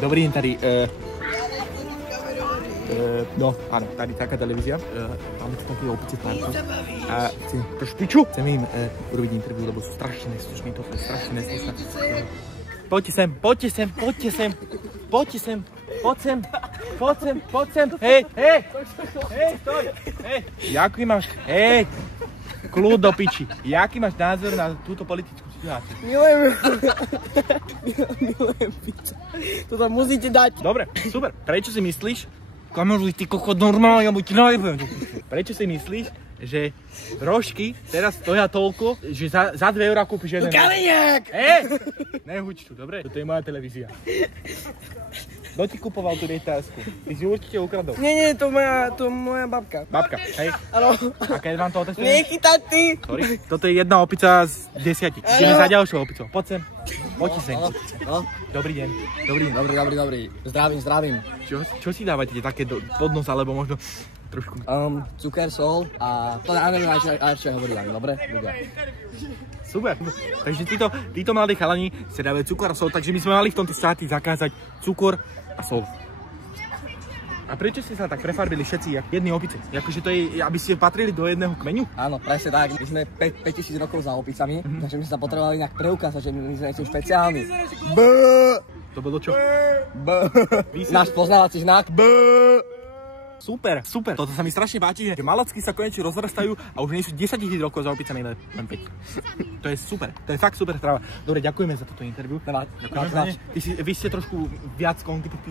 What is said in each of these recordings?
Dobrý deň, tady. No, áno, tady taká televízia. Máme tu také opice v parku. A chcem to špiču. Chcem im urobiť interview, lebo sú strašne neslušní. To je strašne neslušné. Poďte sem, poďte sem, poďte sem. Poďte sem, poď sem. Poď sem, poď sem. Hej, hej. Hej, stoj. Hej. Jaký máš, hej. Kľud do piči. Jaký máš názor na túto politickú situáciu? Milujem piča. To tam musíte dať. Dobre, super. Prečo si myslíš, kameruj ty kokot normálne, ja buď najbudem. Prečo si myslíš, že rožky teraz stoja toľko, že za 2 eurá kúpiš jeden? Kaliňák! Nehuč tu, dobre? Toto je moja televízia. Kto ti kupoval tú retázku? Ty si určite ukradol. Nie, to moja babka. Babka, hej? Áno. A keď vám to otestujeme? Nechytať ty! Sorry. Toto je jedna opica z 10. Ideme za ďalšou opicou. Poď sem. Poďte sem. No. Dobrý deň. Dobrý deň. Dobrý. Zdravím. Čo si dávate také pod nos, alebo možno trošku? Cuker, sol a to neviem aj čo hovorím, dobre? Super. Takže títo mladí chalani si dávajú cukor a sol, takže my sme mali v tomto štáte zakázať cukor a sol. A prečo ste sa tak prefarbili všetci, jak jedni opice? Akože to je, aby ste patrili do jedného kmeňu? Áno, presne tak. My sme 5000 rokov za opicami, takže my sa potrebovali nejak preukázať, že my sme niečo špeciálni. To bolo čo? Náš poznávací znak. Super. Toto sa mi strašne páči, že malacky sa konečne rozrastajú a už nie sú 10 000 rokov za opicami, len 5. To je super, to je fakt super správa. Dobre, ďakujeme za toto interview. Vy ste trošku viac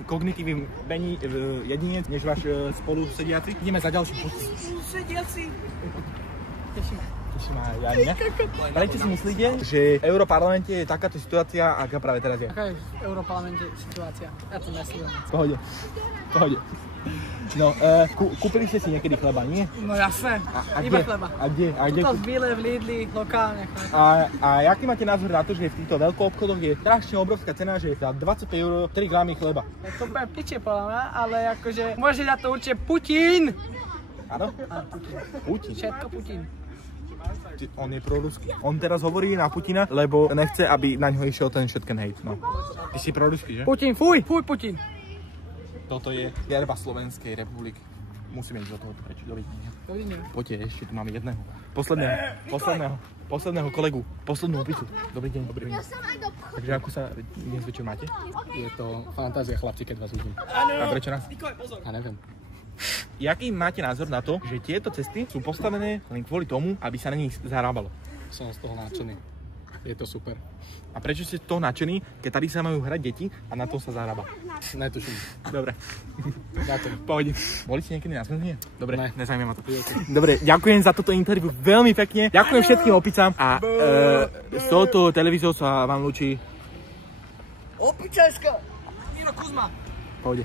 kognitívny jedinec, než váš spolusediaci. Ideme za ďalším. Sediaci. Teším ma, ja nie. Prečo si myslíte, že v Europarlamente je takáto situácia, aká práve teraz je? Aká je v Europarlamente situácia? Ja to nesledujem. Pohode. No, kúpili ste si niekedy chleba, nie? No jasné, iba chleba. A kde? To v Bíle, v Lidli, lokálne. A jaký máte názor na to, že v týchto veľkoobchodoch je strašne obrovská cena, že za 25 € 3 gramy chleba? Je to úplne piče podľa mňa, ale akože môže dať to určite Putin! Áno? Putin. Všetko Putin. On je proruský. On teraz hovorí na Putina, lebo nechce, aby na ňo išiel ten všetken hejt. No. Ty si proruský, že? Putin, fuj Putin. Toto je herba Slovenskej republiky. Musíme ísť do toho preč. Dovidenia. Poďte, ešte tu máme jedného. Posledného kolegu. Poslednú opicu. Dobrý deň. Takže ako sa dnes večer máte? Je to fantázia, chlapci, keď vás vidím. A prečo nás? Ja neviem. Jaký máte názor na to, že tieto cesty sú postavené len kvôli tomu, aby sa na nich zarábalo? Som z toho nadšený. Je to super. A prečo ste z toho nadšení, keď tady sa majú hrať deti a na tom sa zarába? Netuším. Dobre. Ďakujem. Pohode. Boli ste niekedy na Smrznie? Dobre, ne. nezaujíma ma to. Dobre, ďakujem za toto interview veľmi pekne. Ďakujem všetkým opicám a s touto televíziou sa vám lúči Opičajska! Miro Kuzma. Pohode.